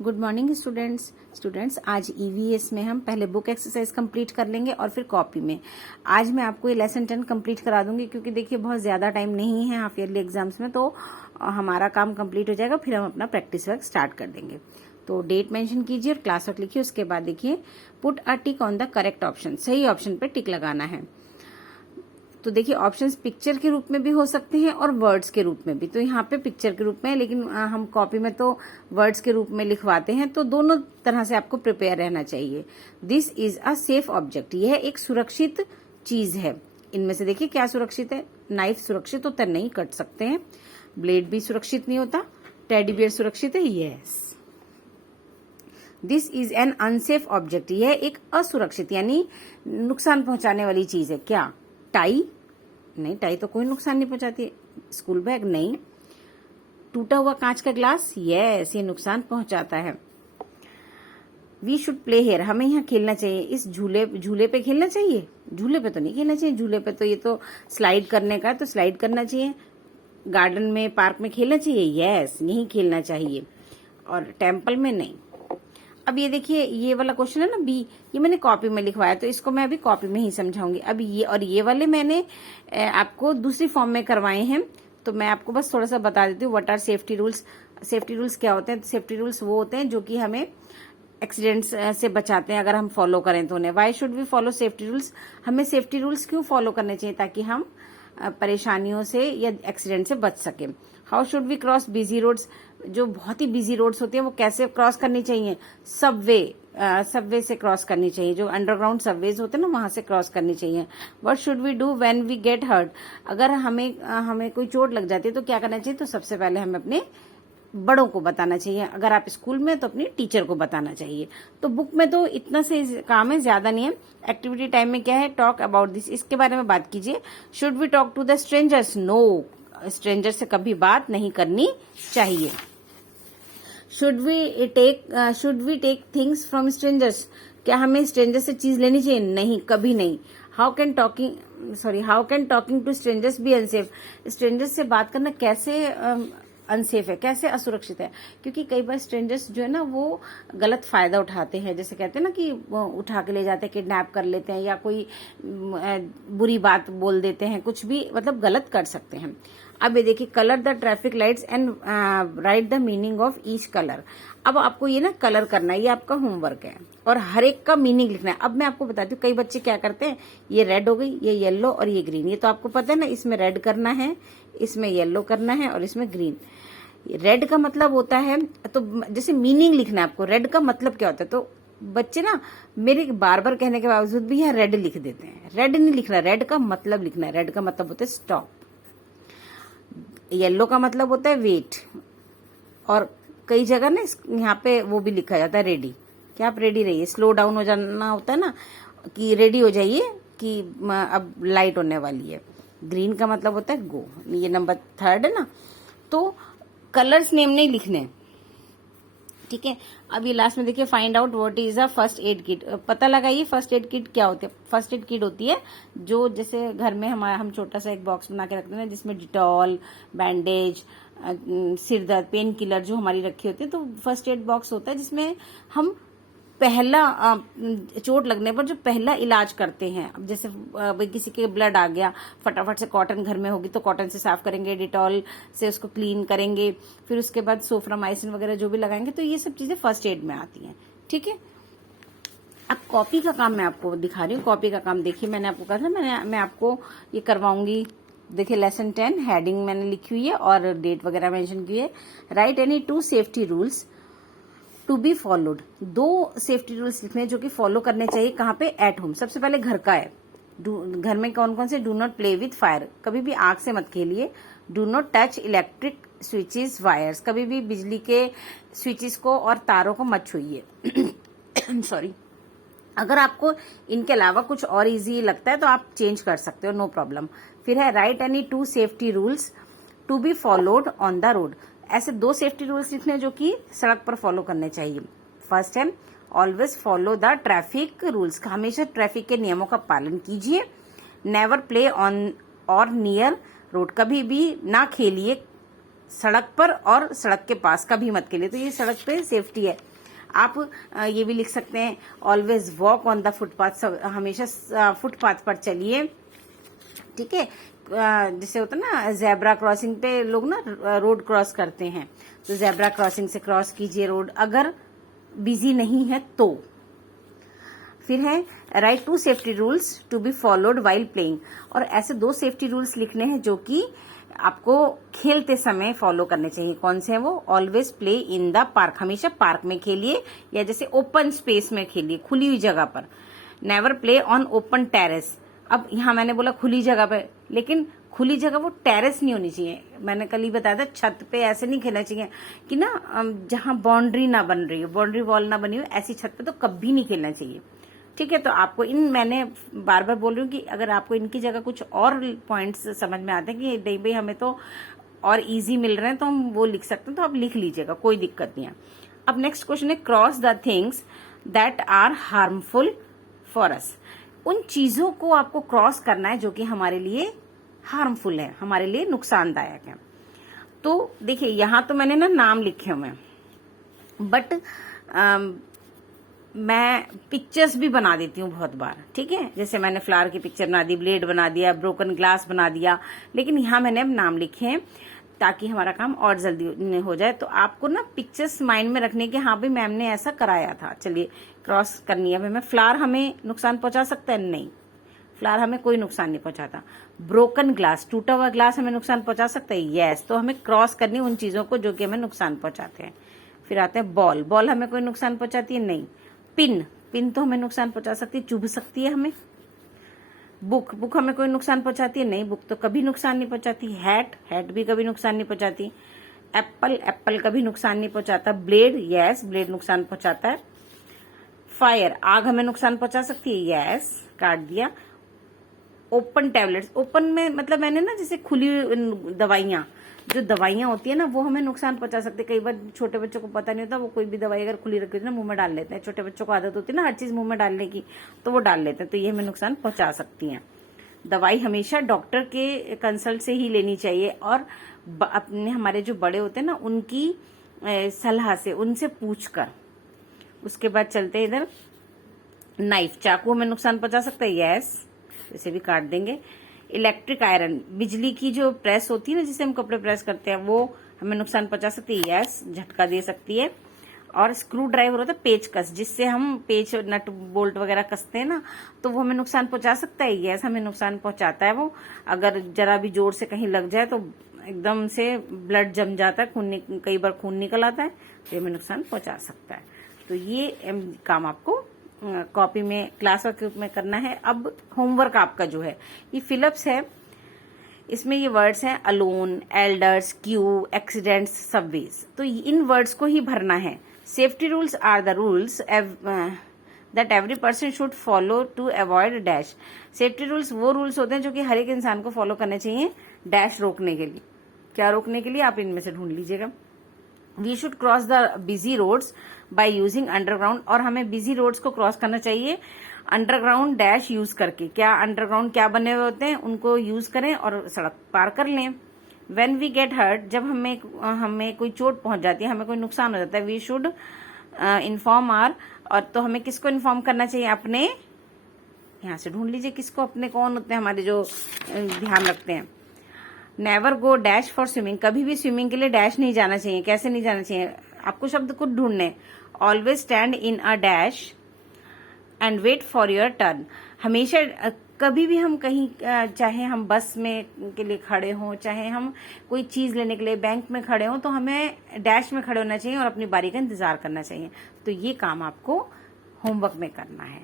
Good morning students आज EVS में हम पहले बुक एक्सरसाइज कंप्लीट कर लेंगे और फिर कॉपी में। आज मैं आपको ये लेसन 10 कंप्लीट करा दूंगी क्योंकि देखिए बहुत ज्यादा टाइम नहीं है हाफ ईयरली एग्जाम्स में, तो हमारा काम कंप्लीट हो जाएगा, फिर हम अपना प्रैक्टिस वर्क स्टार्ट कर देंगे। तो डेट मेंशन कीजिए और क्लास वर्क लिखिए। उसके बाद देखिए put a tick on the correct option, सही ऑप्शन पे टिक लगाना है। तो देखिए ऑप्शंस पिक्चर के रूप में भी हो सकते हैं और वर्ड्स के रूप में भी। तो यहाँ पे पिक्चर के रूप में, लेकिन हम कॉपी में तो वर्ड्स के रूप में लिखवाते हैं, तो दोनों तरह से आपको प्रिपेयर रहना चाहिए। This is a safe object, यह एक सुरक्षित चीज है। इनमें से देखिए क्या सुरक्षित है। नाइफ सुरक्षित होता नहीं, कट सकते हैं। ब्लेड भी सुरक्षित नहीं होता। टेडी बियर सुरक्षित है, yes. This is an unsafe object, यह एक असुरक्षित यानी नुकसान पहुंचाने वाली चीज है। क्या? टाई? नहीं, टाई तो कोई नुकसान नहीं पहुंचाती। School bag? नहीं। टूटा हुआ कांच का ग्लास? यस, ये नुकसान पहुंचाता है। वी शुड प्ले हेयर, हमें यहाँ खेलना चाहिए। इस झूले पे खेलना चाहिए? झूले पे तो नहीं खेलना चाहिए। झूले पे तो ये तो स्लाइड करने का, तो स्लाइड करना चाहिए। गार्डन में, पार्क में खेलना चाहिए? यस, यहीं खेलना चाहिए। और टेम्पल में नहीं। अब ये देखिए ये वाला क्वेश्चन है ना बी, ये मैंने कॉपी में लिखवाया, तो इसको मैं अभी कॉपी में ही समझाऊंगी। अब ये और ये वाले मैंने आपको दूसरी फॉर्म में करवाए हैं, तो मैं आपको बस थोड़ा सा बता देती हूँ। What are safety rules. Safety rules क्या होते हैं? सेफ्टी रूल्स वो होते हैं जो कि हमें एक्सीडेंट्स से बचाते हैं अगर हम फॉलो करें तो उन्हें। Why should we follow safety rules, हमें सेफ्टी रूल्स क्यों फॉलो करने चाहिए? ताकि हम परेशानियों से या एक्सीडेंट से बच सके। How should we cross busy roads, जो बहुत ही बिजी रोड्स होती है वो कैसे क्रॉस करनी चाहिए? सबवे से क्रॉस करनी चाहिए। जो अंडरग्राउंड सबवेज होते हैं ना, वहां से क्रॉस करनी चाहिए। What should we do when we get hurt, अगर हमें कोई चोट लग जाती है तो क्या करना चाहिए? तो सबसे पहले हमें अपने बड़ों को बताना चाहिए। अगर आप स्कूल में तो अपनी टीचर को बताना चाहिए। तो बुक में तो इतना से काम है, ज्यादा नहीं है। एक्टिविटी टाइम में क्या है? टॉक अबाउट दिस, इसके बारे में बात कीजिए। Should we talk to the strangers? No, stranger से कभी बात नहीं करनी चाहिए। Should we take things from strangers, क्या हमें स्ट्रेंजर से चीज लेनी चाहिए? नहीं, कभी नहीं। How can talking to strangers be unsafe, strangers से बात करना कैसे अनसेफ है, कैसे असुरक्षित है? क्योंकि कई बार स्ट्रेंजर्स जो है ना वो गलत फायदा उठाते हैं। जैसे कहते हैं ना कि उठा के ले जाते हैं, किडनैप कर लेते हैं, या कोई बुरी बात बोल देते हैं, कुछ भी मतलब गलत कर सकते हैं। अब ये देखिए, colour the traffic lights and right the meaning of each colour. अब आपको ये ना कलर करना है, ये आपका होमवर्क है और हर एक का मीनिंग लिखना है। अब मैं आपको बताती हूँ, कई बच्चे क्या करते हैं, ये रेड हो गई, ये येलो और ये ग्रीन। ये तो आपको पता है ना, इसमें रेड करना है, इसमें येलो करना है और इसमें ग्रीन। रेड का मतलब होता है, तो जैसे मीनिंग लिखना है आपको, रेड का मतलब क्या होता है। तो बच्चे ना मेरे बार बार कहने के बावजूद भी यहाँ रेड लिख देते हैं। रेड नहीं लिखना, रेड का मतलब लिखना है। रेड का मतलब होता है स्टॉप। येलो का मतलब होता है वेट। और कई जगह ना यहाँ पे वो भी लिखा जाता है रेडी, कि आप रेडी रहिए। स्लो डाउन हो जाना होता है ना, कि रेडी हो जाइए कि अब लाइट होने वाली है। ग्रीन का मतलब होता है गो, ये नंबर 3 है ना। तो कलर्स नेम नहीं लिखने, ठीक है। अब ये लास्ट में देखिए, find out what is a first aid kit, पता लगाइए फर्स्ट एड किट क्या होती है। फर्स्ट एड किट होती है जो जैसे घर में हम छोटा सा एक बॉक्स बना के रखते हैं जिसमें डिटॉल, बैंडेज, सिर दर्द, पेन किलर जो हमारी रखी होती है। तो फर्स्ट एड बॉक्स होता है जिसमें हम पहला चोट लगने पर जो पहला इलाज करते हैं। अब जैसे किसी के ब्लड आ गया, फटाफट से कॉटन घर में होगी तो कॉटन से साफ करेंगे, डिटॉल से उसको क्लीन करेंगे, फिर उसके बाद सोफ्रामाइसिन वगैरह जो भी लगाएंगे। तो ये सब चीजें फर्स्ट एड में आती हैं, ठीक है। अब कॉपी का काम मैं आपको दिखा रही हूँ। कॉपी का काम देखिए, मैंने आपको कहा था मैं आपको ये करवाऊंगी। देखिए लेसन 10 हेडिंग मैंने लिखी हुई है और डेट वगैरह मेंशन की है। Write any 2 safety rules to be followed, 2 safety rules लिखने जो कि फॉलो करने चाहिए। कहाँ पे? At home. सबसे पहले घर का है। घर में कौन कौन से? Do not play with fire, कभी भी आग से मत खेलिए। Do not touch electric switches wires, कभी भी बिजली के स्विचेस को और तारों को मत छूइए। सॉरी। अगर आपको इनके अलावा कुछ और इजी लगता है तो आप चेंज कर सकते हो, नो प्रॉब्लम। फिर है write any 2 safety rules to be followed on the road, ऐसे 2 सेफ्टी रूल्स लिखने जो कि सड़क पर फॉलो करने चाहिए। फर्स्ट है always follow the traffic rules, हमेशा ट्रैफिक के नियमों का पालन कीजिए। नेवर प्ले ऑन और नियर रोड, कभी भी ना खेलिए सड़क पर और सड़क के पास कभी मत खेलिए। तो ये सड़क पे सेफ्टी है। आप ये भी लिख सकते हैं always walk on the footpath, हमेशा फुटपाथ पर चलिए। ठीक है, जैसे होता है ना जेब्रा क्रॉसिंग पे लोग ना रोड क्रॉस करते हैं, तो जेब्रा क्रॉसिंग से क्रॉस कीजिए रोड, अगर बिजी नहीं है तो। फिर है write 2 safety rules to be followed while playing, और ऐसे 2 सेफ्टी रूल्स लिखने हैं जो कि आपको खेलते समय फॉलो करने चाहिए। कौन से हैं वो? Always play in the park, हमेशा पार्क में खेलिए या जैसे ओपन स्पेस में खेलिए, खुली हुई जगह पर। Never play on open terrace, अब यहाँ मैंने बोला खुली जगह पे, लेकिन खुली जगह वो टेरेस नहीं होनी चाहिए। मैंने कल ही बताया था छत पे ऐसे नहीं खेलना चाहिए कि ना जहाँ बाउंड्री ना बन रही हो, बाउंड्री वॉल ना बनी हो, ऐसी छत पे तो कभी नहीं खेलना चाहिए। ठीक है, तो आपको मैंने बार बार बोल रही हूँ कि अगर आपको इनकी जगह कुछ और पॉइंट्स समझ में आते हैं कि नहीं भाई हमें तो और इजी मिल रहे हैं तो हम वो लिख सकते हैं, तो आप लिख लीजिएगा, कोई दिक्कत नहीं है। अब नेक्स्ट क्वेश्चन है cross the things that are harmful for us, उन चीजों को आपको क्रॉस करना है जो कि हमारे लिए हार्मफुल है, हमारे लिए नुकसानदायक है। तो देखिए यहाँ तो मैंने ना नाम लिखे हुए हैं, बट मैं पिक्चर्स भी बना देती हूँ बहुत बार। ठीक है, जैसे मैंने फ्लावर की पिक्चर बना दी, ब्लेड बना दिया, ब्रोकन ग्लास बना दिया, लेकिन यहाँ मैंने अब नाम लिखे हैं ताकि हमारा काम और जल्दी हो जाए। तो आपको ना पिक्चर्स माइंड में रखने के, हाँ भाई मैम ने ऐसा कराया था, चलिए क्रॉस करनी है हमें। फ्लावर हमें नुकसान पहुंचा सकता है? नहीं, फ्लावर हमें कोई नुकसान नहीं पहुंचाता। ब्रोकन ग्लास, टूटा हुआ ग्लास हमें नुकसान पहुंचा सकता है? यस, तो हमें क्रॉस करनी उन चीजों को जो कि हमें नुकसान पहुंचाते हैं। फिर आते हैं बॉल, बॉल हमें कोई नुकसान पहुंचाती है? नहीं। पिन, पिन तो हमें नुकसान पहुंचा सकती है, चुभ सकती है हमें। बुक, बुक हमें कोई नुकसान पहुंचाती है? नहीं, बुक तो कभी नुकसान नहीं पहुंचाती। हैट, हैट भी कभी नुकसान नहीं पहुंचाती। एप्पल, एप्पल कभी नुकसान नहीं पहुंचाता। ब्लेड, यस ब्लेड नुकसान पहुंचाता है। फायर, आग हमें नुकसान पहुंचा सकती है? यस, काट दिया। ओपन टैबलेट्स, ओपन में मतलब मैंने ना जैसे खुली दवाइयां, जो दवाइयां होती है ना वो हमें नुकसान पहुंचा सकती है। कई बार छोटे बच्चों को पता नहीं होता, वो कोई भी दवाई अगर खुली रखी होती है ना मुंह में डाल लेते हैं। छोटे बच्चों को आदत होती है ना हर चीज मुंह में डालने की, तो वो डाल लेते हैं, तो ये हमें नुकसान पहुंचा सकती हैं। दवाई हमेशा डॉक्टर के कंसल्ट से ही लेनी चाहिए, और अपने हमारे जो बड़े होते हैं ना उनकी सलाह से, उनसे पूछकर। उसके बाद चलते हैं इधर, नाइफ, चाकू हमें नुकसान पहुंचा सकता है? यस, इसे भी काट देंगे। इलेक्ट्रिक आयरन, बिजली की जो प्रेस होती है ना जिससे हम कपड़े प्रेस करते हैं, वो हमें नुकसान पहुंचा सकती है? यस, झटका दे सकती है। और स्क्रू ड्राइवर होता है पेचकस, जिससे हम पेच नट बोल्ट वगैरह कसते हैं ना, तो वो हमें नुकसान पहुंचा सकता है? यस, हमें नुकसान पहुंचाता है वो। अगर जरा भी जोर से कहीं लग जाए तो एकदम से ब्लड जम जाता है, खून, कई बार खून निकल आता है, तो हमें नुकसान पहुंचा सकता है। तो ये काम आपको कॉपी में क्लास वर्क में करना है। अब होमवर्क आपका जो है ये फिलअप्स है, इसमें ये वर्ड्स हैं alone, elders, queue, accidents, subways, तो इन वर्ड्स को ही भरना है। Safety rules are the rules that every person should follow to avoid dash, safety rules वो रूल्स होते हैं जो कि हर एक इंसान को फॉलो करने चाहिए डैश रोकने के लिए। क्या रोकने के लिए? आप इनमें से ढूंढ लीजिएगा। We should cross the busy roads by using underground, और हमें बिजी रोड्स को क्रॉस करना चाहिए अंडरग्राउंड डैश यूज करके। क्या अंडरग्राउंड क्या बने हुए होते हैं उनको यूज करें और सड़क पार कर लें। व्हेन वी गेट हर्ट, जब हमें कोई चोट पहुंच जाती है, हमें कोई नुकसान हो जाता है, वी शुड इन्फॉर्म आर, और तो हमें किसको इन्फॉर्म करना चाहिए? अपने, यहां से ढूंढ लीजिए किसको, अपने कौन होते हैं हमारे जो ध्यान रखते हैं। Never go dash for swimming, कभी भी स्विमिंग के लिए डैश नहीं जाना चाहिए। कैसे नहीं जाना चाहिए? आपको शब्द खुद ढूंढने। Always stand in a dash and wait for your turn, हमेशा कभी भी हम कहीं, चाहे हम बस में के लिए खड़े हों, चाहे हम कोई चीज लेने के लिए बैंक में खड़े हों, तो हमें डैश में खड़े होना चाहिए और अपनी बारी का इंतजार करना चाहिए। तो ये काम आपको होमवर्क में करना है।